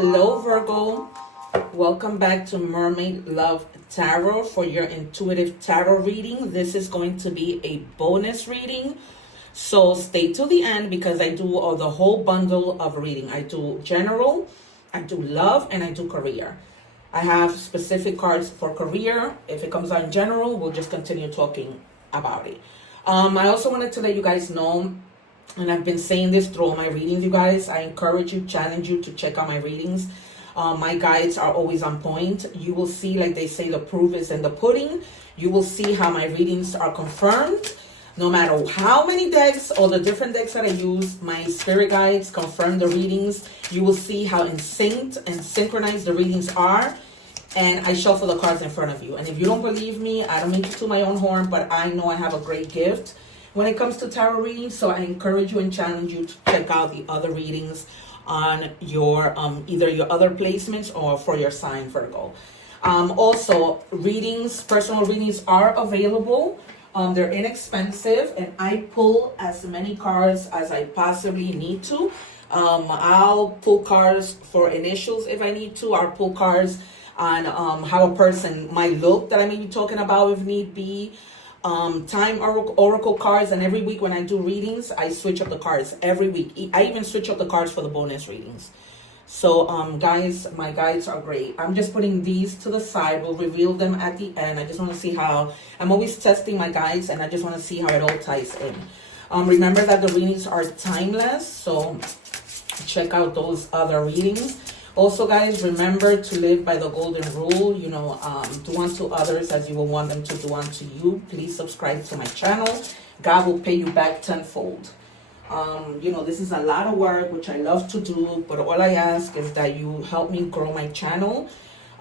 Hello, Virgo. Welcome back to Mermaid Love Tarot for your intuitive tarot reading. This is going to be a bonus reading, so stay till the end because I do the whole bundle of reading. I do general, I do love, and I do career. I have specific cards for career. If it comes out in general, we'll just continue talking about it. I also wanted to let you guys know, and I've been saying this through all my readings, you guys, I encourage you, challenge you to check out my readings. My guides are always on point. You will see, like they say, the proof is in the pudding. You will see how my readings are confirmed. No matter how many decks or the different decks that I use, my spirit guides confirm the readings. You will see how in sync and synchronized the readings are. And I shuffle the cards in front of you. And if you don't believe me, I don't mean to toot my own horn, but I know I have a great gift when it comes to tarot readings. So I encourage you and challenge you to check out the other readings on your either your other placements or for your sign, Virgo. Also, readings, personal readings are available. They're inexpensive, and I pull as many cards as I possibly need to. I'll pull cards for initials if I need to. I'll pull cards on how a person might look that I may be talking about if need be. Time oracle cards, and every week when I do readings, I switch up the cards every week. I even switch up the cards for the bonus readings. So guys, my guides are great. I'm just putting these to the side. We'll reveal them at the end. I just want to see how I'm always testing my guides, and I just want to see how it all ties in. Remember that the readings are timeless, so check out those other readings. Also, guys, remember to live by the golden rule. You know, do unto others as you will want them to do unto you. Please subscribe to my channel. God will pay you back tenfold. You know, this is a lot of work, which I love to do, but all I ask is that you help me grow my channel.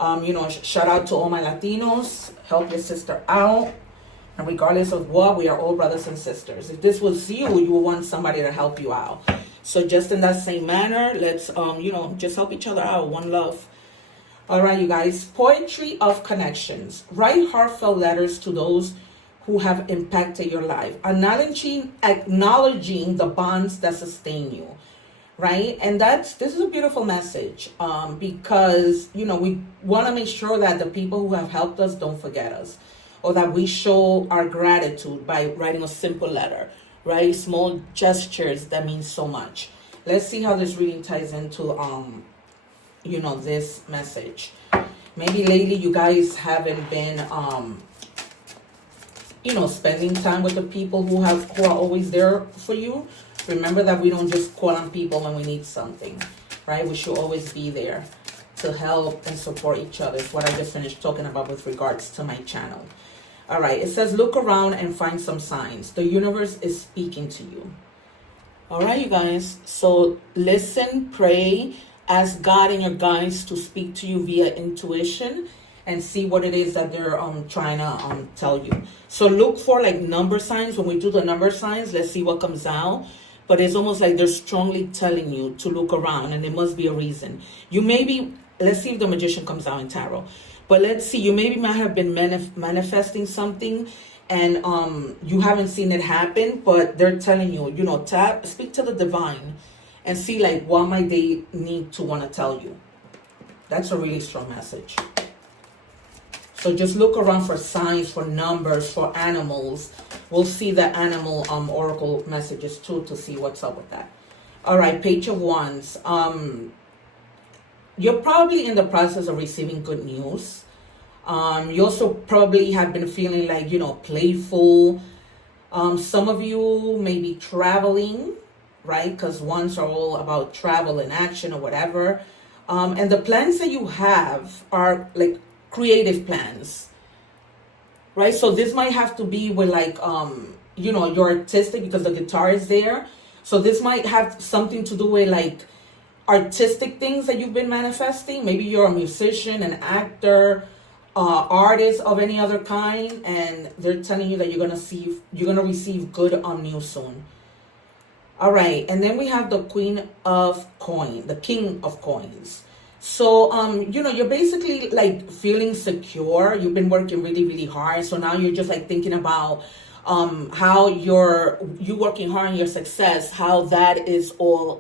You know, shout out to all my Latinos. Help your sister out. And regardless of what, we are all brothers and sisters. If this was you, you will want somebody to help you out. So just in that same manner, let's, you know, just help each other out. One love. All right, you guys. Poetry of connections. Write heartfelt letters to those who have impacted your life. Acknowledging the bonds that sustain you. Right? And this is a beautiful message because, you know, we want to make sure that the people who have helped us don't forget us, or that we show our gratitude by writing a simple letter. Right? Small gestures that mean so much. Let's see how this reading ties into, you know, this message. Maybe lately you guys haven't been, you know, spending time with the people who are always there for you. Remember that we don't just call on people when we need something, right? We should always be there to help and support each other. It's what I just finished talking about with regards to my channel. All right, it says, look around and find some signs. The universe is speaking to you. All right, you guys. So listen, pray, ask God and your guides to speak to you via intuition and see what it is that they're trying to tell you. So look for like number signs. When we do the number signs, let's see what comes out. But it's almost like they're strongly telling you to look around, and there must be a reason. You may be, let's see if the magician comes out in tarot. But let's see, you maybe might have been manifesting something and you haven't seen it happen, but they're telling you, you know, speak to the divine and see like what might they need to want to tell you. That's a really strong message. So just look around for signs, for numbers, for animals. We'll see the animal oracle messages too to see what's up with that. All right, Page of Wands. You're probably in the process of receiving good news. You also probably have been feeling like, you know, playful. Some of you may be traveling, right? Because wands are all about travel and action or whatever. And the plans that you have are like creative plans, right? So this might have to be with like, you know, you're artistic because the guitar is there. So this might have something to do with like artistic things that you've been manifesting. Maybe you're a musician, an actor, artist of any other kind, and they're telling you that you're gonna receive good news soon. All right, and then we have the Queen of Coins, the King of Coins. So you know, you're basically like feeling secure. You've been working really, really hard. So now you're just like thinking about how you working hard on your success, how that is all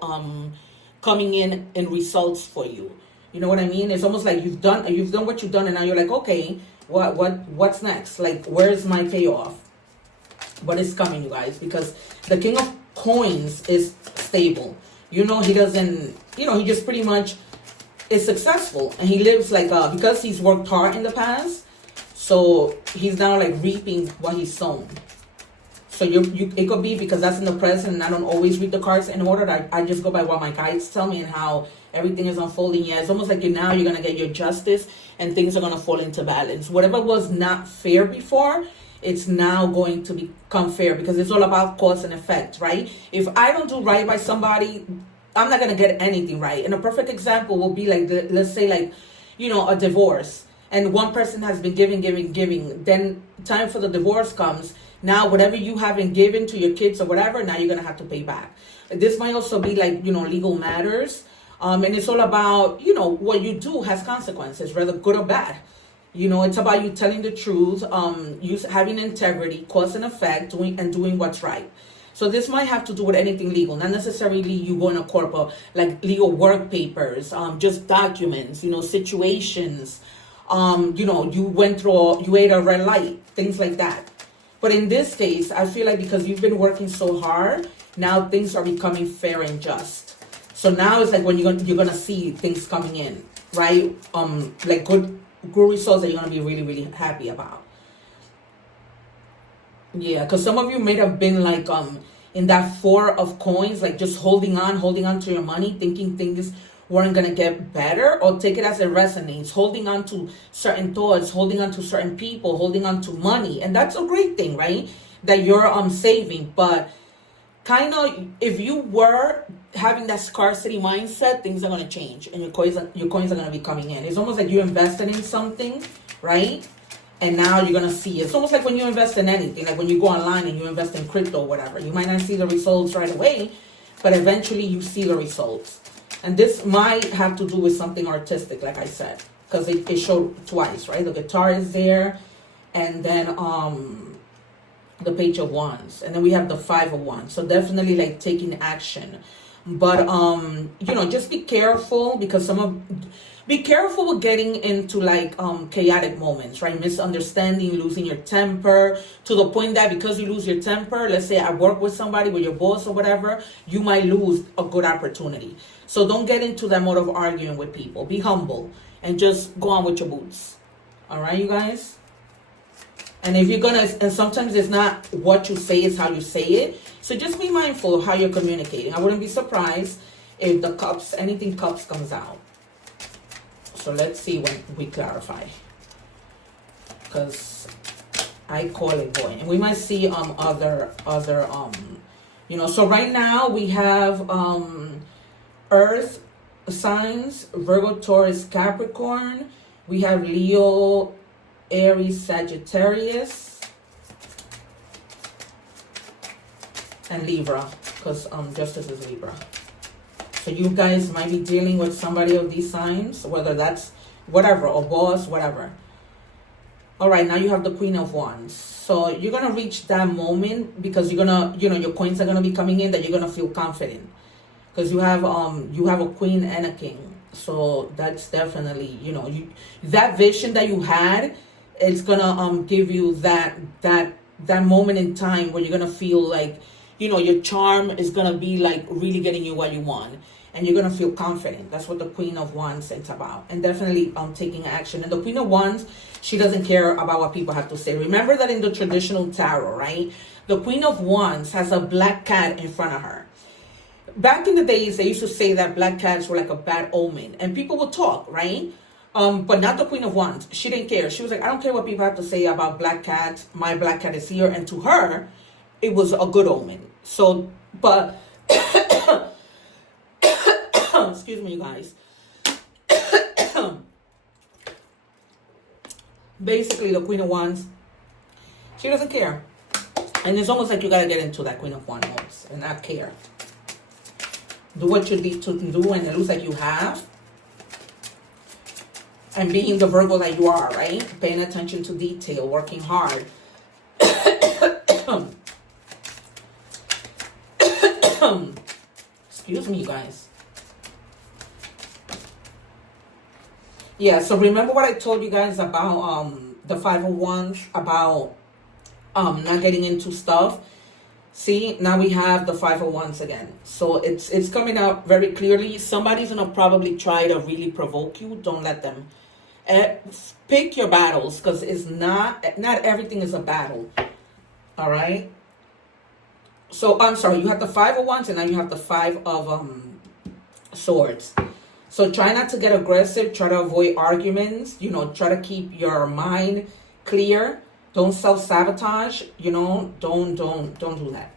coming in results for you. You know what I mean? It's almost like you've done what you've done, and now you're like, okay, what's next? Like, where's my payoff? What is coming, you guys? Because the King of Coins is stable. You know, he doesn't, you know, he just pretty much is successful, and he lives like because he's worked hard in the past, so he's now like reaping what he's sown. So it could be because that's in the present, and I don't always read the cards in order. I just go by what my guides tell me and how everything is unfolding. Yeah, it's almost like now you're gonna get your justice, and things are gonna fall into balance. Whatever was not fair before, it's now going to become fair, because it's all about cause and effect, right? If I don't do right by somebody, I'm not gonna get anything right. And a perfect example will be like, let's say, like, you know, a divorce, and one person has been giving. Then time for the divorce comes. Now, whatever you haven't given to your kids or whatever, now you're going to have to pay back. This might also be like, you know, legal matters. And it's all about, you know, what you do has consequences, whether good or bad. You know, it's about you telling the truth, you having integrity, cause and effect, doing what's right. So this might have to do with anything legal, not necessarily you going to court, but like legal work papers, just documents, you know, situations, you know, you ate a red light, things like that. But in this case, I feel like because you've been working so hard, now things are becoming fair and just. So now it's like when you're gonna see things coming in, right? Like good results that you're gonna be really, really happy about. Yeah, because some of you may have been like in that 4 of coins, like just holding on to your money, thinking things weren't gonna get better, or take it as it resonates, holding on to certain thoughts, holding on to certain people, holding on to money. And that's a great thing, right? That you're saving. But kind of, if you were having that scarcity mindset, things are gonna change, and your coins are gonna be coming in. It's almost like you invested in something, right? And now you're gonna see. It's almost like when you invest in anything, like when you go online and you invest in crypto or whatever. You might not see the results right away, but eventually you see the results. And this might have to do with something artistic, like I said, because it showed twice, right? The guitar is there, and then the Page of Wands, and then we have the 5 of Wands. So definitely like taking action. But you know, just be careful, because be careful with getting into like chaotic moments, right? Misunderstanding, losing your temper, to the point that because you lose your temper, let's say I work with somebody, with your boss or whatever, you might lose a good opportunity. So don't get into that mode of arguing with people. Be humble and just go on with your boots. All right, you guys? And if you're and sometimes it's not what you say, it's how you say it. So just be mindful of how you're communicating. I wouldn't be surprised if the anything cups comes out. So let's see when we clarify. Because I call it boy. And we might see other you know, so right now we have Earth signs, Virgo, Taurus, Capricorn. We have Leo, Aries, Sagittarius, and Libra, because Justice is Libra. So you guys might be dealing with somebody of these signs, whether that's whatever, or boss, whatever. All right, now you have the Queen of Wands. So you're going to reach that moment, because you're going to, you know, your coins are going to be coming in, that you're going to feel confident. Because you have a queen and a king. So that's definitely, you know, that vision that you had, it's gonna give you that moment in time where you're gonna feel like, you know, your charm is gonna be like really getting you what you want, and you're gonna feel confident. That's what the Queen of Wands is about. And definitely taking action. And the Queen of Wands, she doesn't care about what people have to say. Remember that in the traditional tarot, right, the Queen of Wands has a black cat in front of her. Back in the days, they used to say that black cats were like a bad omen, and people would talk, right? But not the Queen of Wands. She didn't care. She was like, I don't care what people have to say about black cats. My black cat is here. And to her, it was a good omen. So, but, excuse me, you guys. Basically, the Queen of Wands, she doesn't care. And it's almost like you got to get into that Queen of Wands and not care. Do what you need to do, and it looks like you have. And being the Virgo that you are, right? Paying attention to detail, working hard. Excuse me, you guys. Yeah, so remember what I told you guys about the 501s, about not getting into stuff. See, now we have the 501s again. So it's coming out very clearly. Somebody's gonna probably try to really provoke you. Don't let them. Uh, Pick your battles, because it's not everything is a battle. All right. So I'm sorry, you have the 501s and now you have the 5 of swords. So try not to get aggressive, try to avoid arguments, try to keep your mind clear. Don't self-sabotage, don't do that.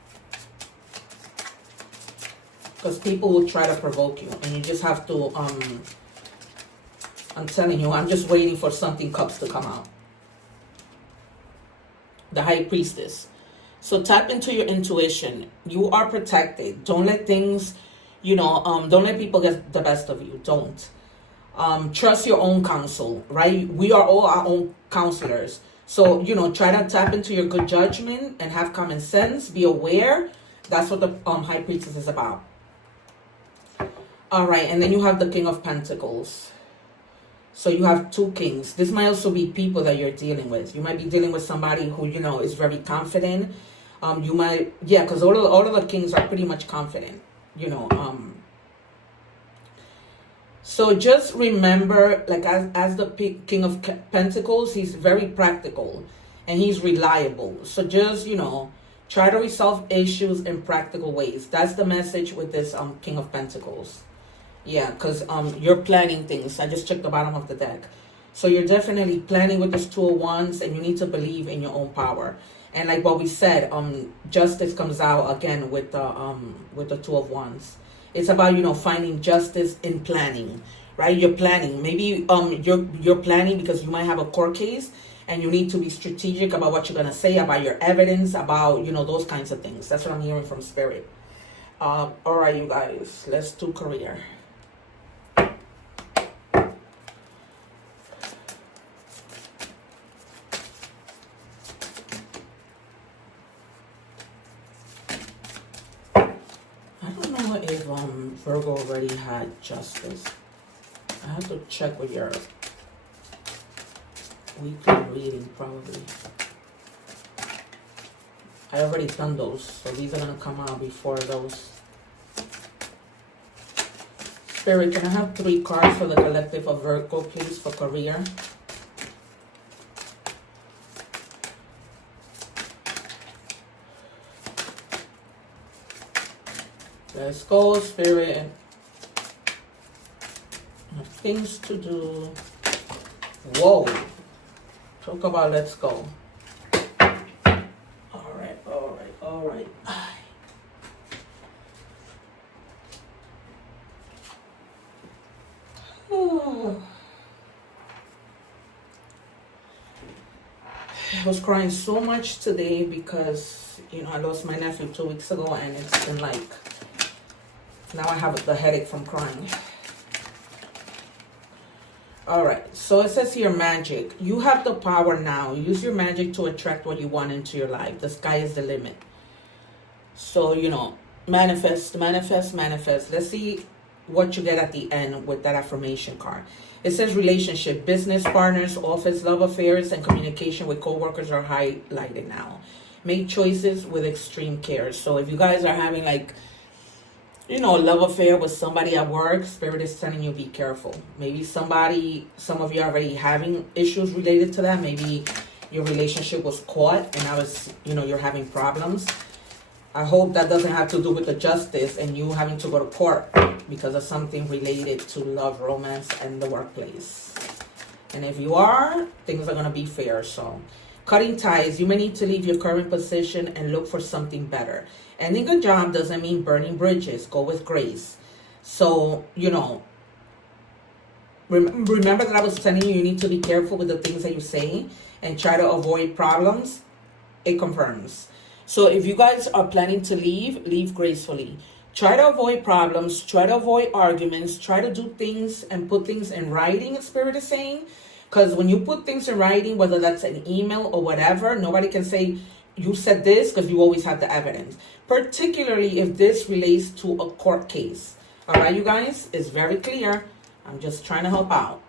Because people will try to provoke you and you just have to, I'm telling you, I'm just waiting for something cups to come out. The High Priestess. So tap into your intuition. You are protected. Don't let things, don't let people get the best of you. Don't. Trust your own counsel, right? We are all our own counselors. So, try to tap into your good judgment and have common sense. Be aware. That's what the High Priestess is about. All right, and then you have the King of Pentacles. So you have 2 kings. This might also be people that you're dealing with. You might be dealing with somebody who, is very confident. You might, yeah, because all of the kings are pretty much confident, So just remember, like as the King of Pentacles, he's very practical and he's reliable. So just, try to resolve issues in practical ways. That's the message with this King of Pentacles. Yeah, because you're planning things. I just checked the bottom of the deck. So you're definitely planning with this 2 of Wands, and you need to believe in your own power. And like what we said, justice comes out again with the 2 of Wands. It's about, finding justice in planning, right? You're planning. Maybe you're planning because you might have a court case and you need to be strategic about what you're going to say, about your evidence, about, those kinds of things. That's what I'm hearing from Spirit. All right, you guys, let's do career. If Virgo already had justice. I have to check with your weekly reading probably. I already done those, so these are gonna come out before those. Spirit, can I have 3 cards for the collective of Virgo, please, for career? Let's go, Spirit. Things to do. Whoa. Talk about let's go. All right. Oh. I was crying so much today because, I lost my nephew 2 weeks ago, and it's been like, now I have the headache from crying. All right, so it says here magic. You have the power now. Use your magic to attract what you want into your life. The sky is the limit. So, manifest. Let's see what you get at the end with that affirmation card. It says relationship, business partners, office, love affairs, and communication with coworkers are highlighted now. Make choices with extreme care. So if you guys are having like, love affair with somebody at work, Spirit is telling you be careful. Maybe some of you are already having issues related to that. Maybe your relationship was caught and now it's, you're having problems. I hope that doesn't have to do with the justice and you having to go to court because of something related to love, romance, and the workplace. And if you are, things are going to be fair. So cutting ties, you may need to leave your current position and look for something better. Ending a job doesn't mean burning bridges. Go with grace. So, remember that I was telling you need to be careful with the things that you say and try to avoid problems. It confirms. So if you guys are planning to leave gracefully. Try to avoid problems. Try to avoid arguments. Try to do things and put things in writing, Spirit is saying. Because when you put things in writing, whether that's an email or whatever, nobody can say, you said this, because you always have the evidence. Particularly if this relates to a court case. All right, you guys, it's very clear. I'm just trying to help out.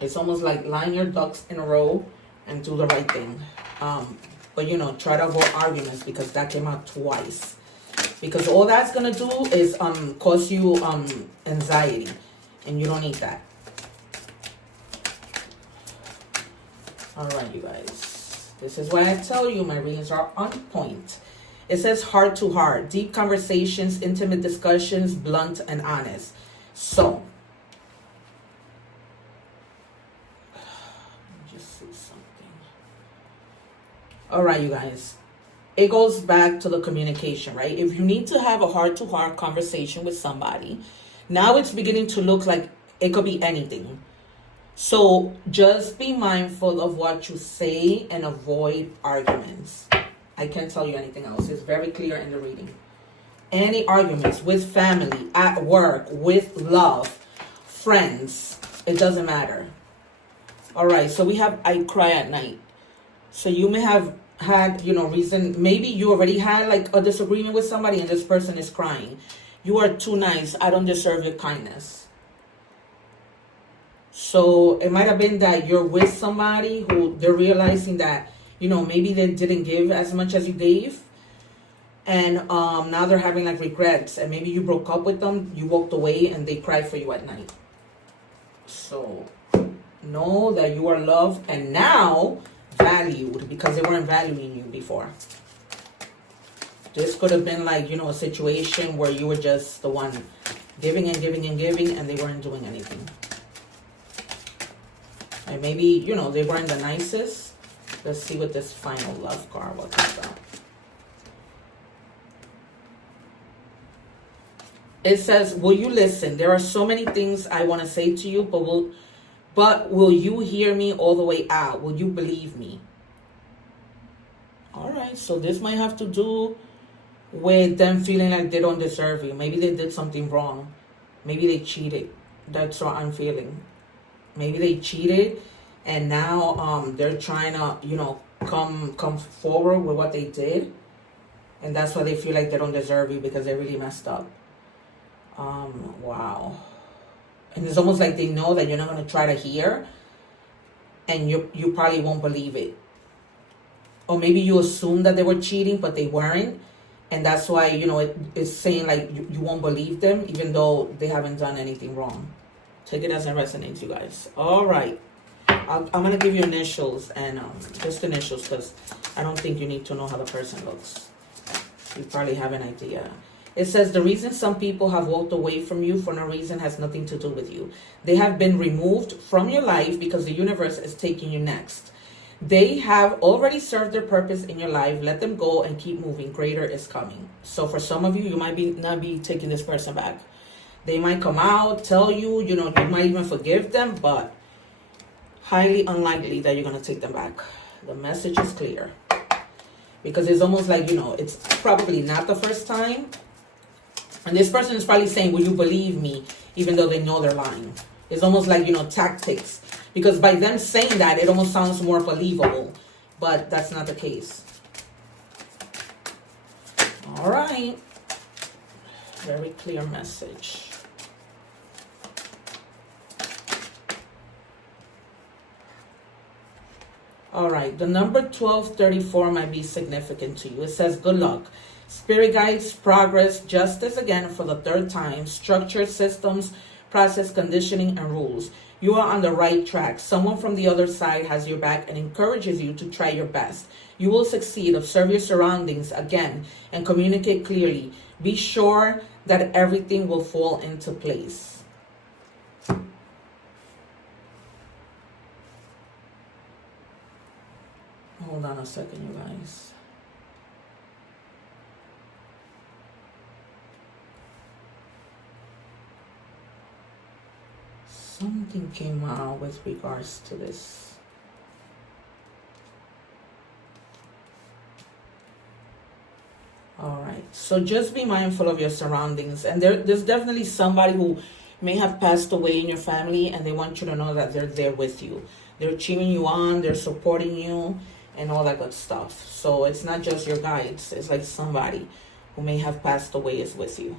It's almost like line your ducks in a row and do the right thing. But you know, try to avoid arguments, because that came out twice. Because all that's gonna do is cause you anxiety, and you don't need that. All right, you guys. This is why I tell you my readings are on point. It says heart to heart, deep conversations, intimate discussions, blunt and honest. So, let me just see something. All right, you guys. It goes back to the communication, right? If you need to have a heart-to-heart conversation with somebody, now it's beginning to look like it could be anything. So just be mindful of what you say and avoid arguments. I can't tell you anything else. It's very clear in the reading. Any arguments with family, at work, with love, friends, it doesn't matter. All right, so we have I cry at night. So you may have had, you know, reason, maybe you already had like a disagreement with somebody and this person is crying. You are too nice. I don't deserve your kindness. So it might have been that you're with somebody who they're realizing that, you know, maybe they didn't give as much as you gave. And now they're having like regrets. And maybe you broke up with them, you walked away, and they cried for you at night. So know that you are loved and now valued, because they weren't valuing you before. This could have been like, you know, a situation where you were just the one giving and giving and giving, and they weren't doing anything. And maybe, you know, they weren't the nicest. Let's see what this final love card was about. It says, will you listen? There are so many things I want to say to you, but will you hear me all the way out? Will you believe me? All right, so this might have to do with them feeling like they don't deserve you. Maybe they did something wrong. Maybe they cheated. That's what I'm feeling. Maybe they cheated, and now they're trying to, you know, come forward with what they did, and that's why they feel like they don't deserve you, because they really messed up. Wow. And it's almost like they know that you're not going to try to hear, and you probably won't believe it. Or maybe you assume that they were cheating, but they weren't. And that's why, you know, it's saying like you won't believe them, even though they haven't done anything wrong. Take it as it resonates, you guys. All right. I'm going to give you initials, and just initials, because I don't think you need to know how the person looks. You probably have an idea. It says the reason some people have walked away from you for no reason has nothing to do with you. They have been removed from your life because the universe is taking you next. They have already served their purpose in your life. Let them go and keep moving. Greater is coming. So for some of you, you might not be taking this person back. They might come out, tell you, you know, you might even forgive them, but highly unlikely that you're going to take them back. The message is clear. Because it's almost like, you know, it's probably not the first time. And this person is probably saying, will you believe me? Even though they know they're lying. It's almost like, you know, tactics. Because by them saying that, it almost sounds more believable. But that's not the case. All right. Very clear message. All right. The number 1234 might be significant to you. It says, good luck. Spirit guides, progress, justice again for the third time, structure, systems, process, conditioning, and rules. You are on the right track. Someone from the other side has your back and encourages you to try your best. You will succeed. Observe your surroundings again and communicate clearly. Be sure that everything will fall into place. Hold on a second, you guys. Something came out with regards to this. All right. So just be mindful of your surroundings. And there's definitely somebody who may have passed away in your family, and they want you to know that they're there with you. They're cheering you on. They're supporting you and all that good stuff. So it's not just your guides. It's like somebody who may have passed away is with you.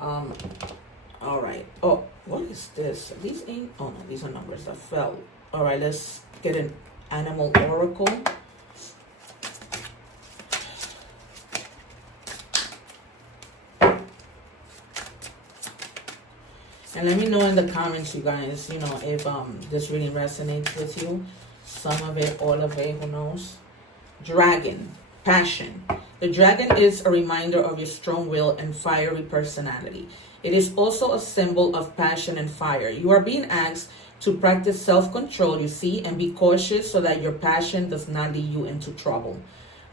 All right. Oh, What is this? These ain't, oh no, these are numbers that fell. All right, let's get an animal oracle. And let me know in the comments, you guys, you know, if this really resonates with you. Some of it, all of it, who knows? Dragon, passion. The dragon is a reminder of your strong will and fiery personality. It is also a symbol of passion and fire. You are being asked to practice self-control, you see, and be cautious so that your passion does not lead you into trouble.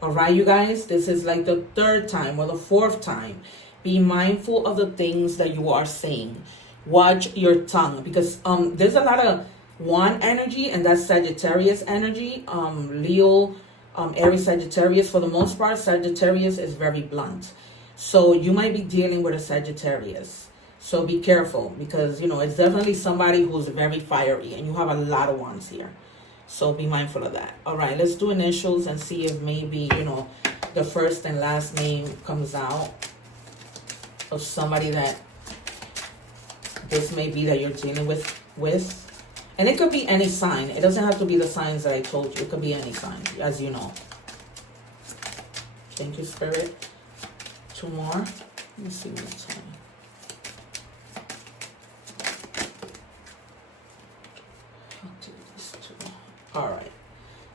All right, you guys, this is like the third time or the fourth time. Be mindful of the things that you are saying. Watch your tongue, because there's a lot of one energy, and that's Sagittarius energy. Leo, Aries, Sagittarius. For the most part, Sagittarius is very blunt. So you might be dealing with a Sagittarius. So be careful, because, you know, it's definitely somebody who's very fiery, and you have a lot of ones here. So be mindful of that. All right, let's do initials and see if maybe, you know, the first and last name comes out of somebody that this may be that you're dealing with. And it could be any sign. It doesn't have to be the signs that I told you. It could be any sign, as you know. Thank you, Spirit. Two more. Let me see what time. I'll do this too. All right.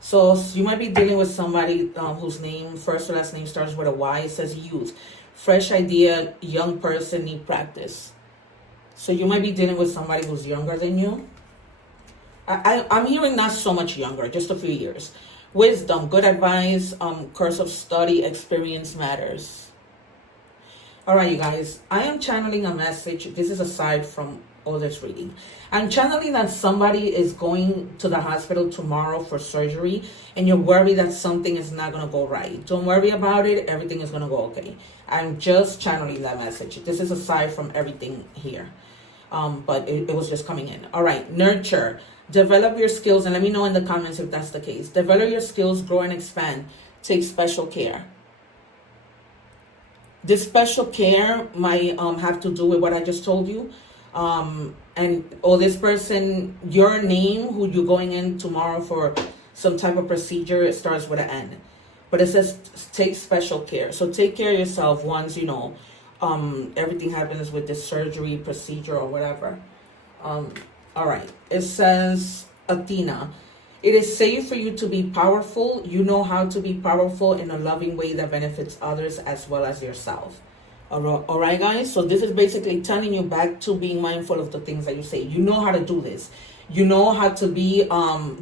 So you might be dealing with somebody whose name, first or last name, starts with a Y. It says youth. Fresh idea, young person, need practice. So you might be dealing with somebody who's younger than you. I'm hearing not so much younger, just a few years. Wisdom, good advice, course of study, experience matters. All right, you guys, I am channeling a message. This is aside from all this reading. I'm channeling that somebody is going to the hospital tomorrow for surgery, and you're worried that something is not going to go right. Don't worry about it. Everything is going to go okay. I'm just channeling that message. This is aside from everything here. But it was just coming in. All right, nurture. Develop your skills, and let me know in the comments if that's the case. Develop your skills, grow and expand. Take special care. This special care might have to do with what I just told you. This person, your name, who you're going in tomorrow for some type of procedure, it starts with an N. But it says take special care. So take care of yourself once, you know, everything happens with this surgery, procedure, or whatever. All right. It says, Athena, it is safe for you to be powerful. You know how to be powerful in a loving way that benefits others as well as yourself. All right, guys. So this is basically telling you back to being mindful of the things that you say. You know how to do this. You know how to be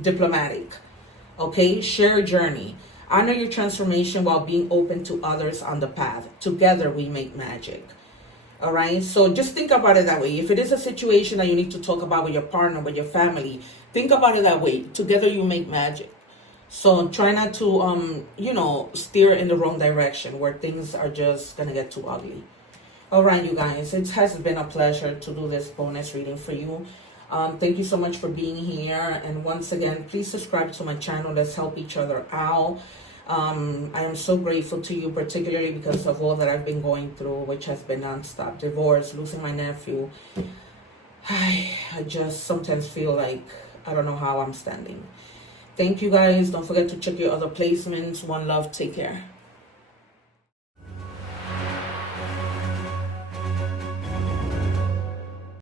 diplomatic. Okay. Share a journey. Honor your transformation while being open to others on the path. Together we make magic. All right. So just think about it that way. If it is a situation that you need to talk about with your partner, with your family, think about it that way. Together you make magic. So try not to, you know, steer in the wrong direction where things are just going to get too ugly. All right, you guys. It has been a pleasure to do this bonus reading for you. Thank you so much for being here. And once again, please subscribe to my channel. Let's help each other out. I am so grateful to you, particularly because of all that I've been going through, which has been nonstop. Divorce, losing my nephew. I just sometimes feel like I don't know how I'm standing. Thank you, guys. Don't forget to check your other placements. One love. Take care.